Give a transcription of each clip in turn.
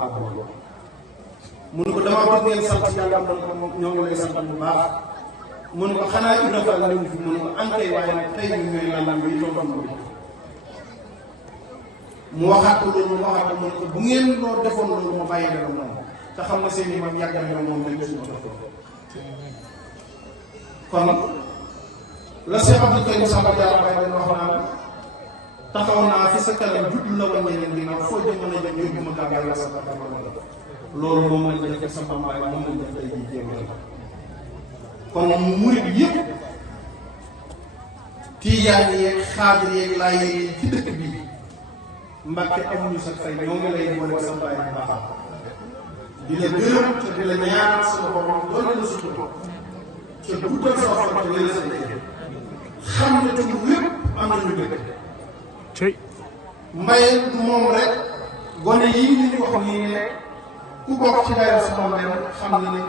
baax boobu mu ne ko dama bëgg ngeen sant yàlla mu ne ko ñoo ngi lay sant bu baax mu ne ko xanaa Ibra Fall ñëw fi mu ne ko ankay waaye nag tey ñu ñooy lan bi tonton bi mu waxaat ko loolu mu waxaat ko mu ne ko bu ngeen loo defoon loolu ma bàyyi dara moom te xam nga seen i mag yàgg na moom lañ suñu def kon la Cheikh Abdou Karim Samba Diarra Mbaye dañ wax naan taxaw naa fi sa kanam jublu la woon ñeneen ginnaaw foo jëmoon a jëm yóbbu ma gaaw yàlla sa kanam loolu moom lañ def sa mbaay moom lañ def tey jii jéem kon murid yëpp tijaan yeeg xaadir yeeg laay yeeg ci dëkk bi Mbàkke amuñu sa fay ñoo ngi lay boole sa mbaay bu baax di la gërëm te di la ñaanal sama borom doon la sutura te guddal sa xol te wér sa dëkk xam ne te lépp am nañu dëkk mbaye moom rek gone yii ñu ñu wax nii ne ku bokk ci daayira sa moom leen xam ne ne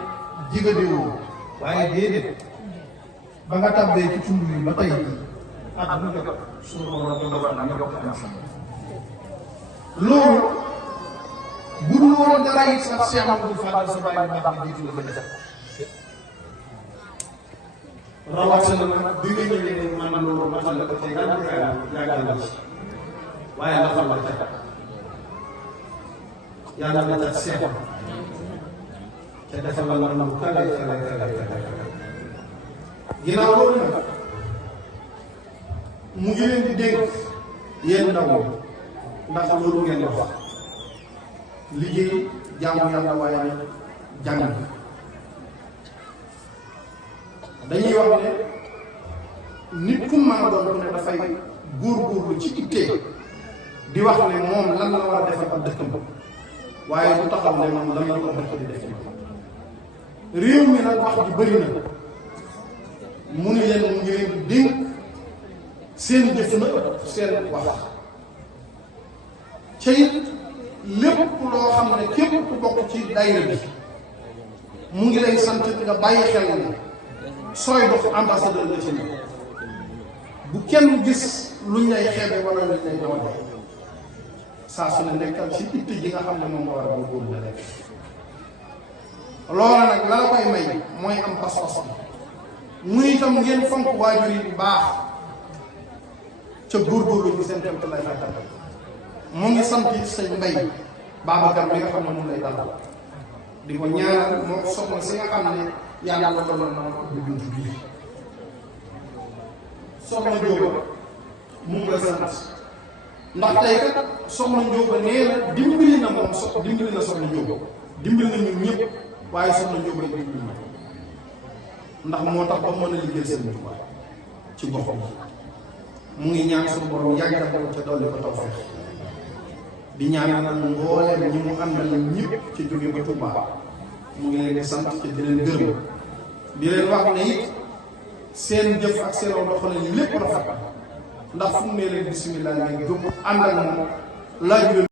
jigadiwoo waaye déedéet ba nga tàbbee ci tund yi ba tey at bu jot suñu borom dogal na yokk am loolu bu dul woon dara it sax Cheikh Amadou Fall sa bàyyi baax bi jiitu la ko def rawatina nag bi nga ñëwee man loolu matal la ko tey daal yàggal la ci waaye la xam la ca yàlla na ca seet te defal la lu kale ginnaaw loolu nag mu ngi leen di dénk yéen ndaw ndax loolu ngeen di wax liggéey jaamu yàlla waaye nag jàng dañuy wax ne nit ku maa doon ku ne dafay góorgóorlu ci ittee di wax ne moom lan la war a defal ak dëkkam waaye bu taxaw ne moom lan la ko dëkk di def réew mi nag wax ji bëri na mu ni leen mu ngi leen di dénk seen jëf na ëpp seen wax ca it lépp loo xam ne képp ku bokk ci daayira bi mu ngi lay sant nga bàyyi xel ne sooy dox ambassadeur la ci ne bu kenn gis luñ lay xeebe wala luñ lay doon saa su ne nekkal ci itte ji nga xam ne moom nga war a góorgóorlu la rek loola nag la la koy may mooy am pas-pas bi mu itam ngeen fonk waajur yi bu baax ca góorgóorlu bi seen temp lay fàttal mu ngi sant sëñ Mbay Babacar bi nga xam ne moom lay dalal di ko ñaanal moo soxna si nga xam ne yàlla dogal na du bunt bii soxna Njóoba mu ngi la sant ndax tey kat soxna Njóoba nee na dimbali na moom dimbali na soxna Njóoba dimbali na ñun ñëpp waaye soxna Njóoba dimbali na ndax moo tax ba mën a liggéey seen Tuubaa ci goxam mu ngi ñaan suñu borom yàggal ko ca dolli ko tawfeex di ñaanal mbooleem ñi mu àndal ñëpp ci jóge ba Tuubaa mu ngi leen di sant ci di leen gërëm di leen wax ne it seen jëf ak seen doxalin lépp rafet ndax fu mu ne leen bisimilah ngeen jóg ànd ak moom laaj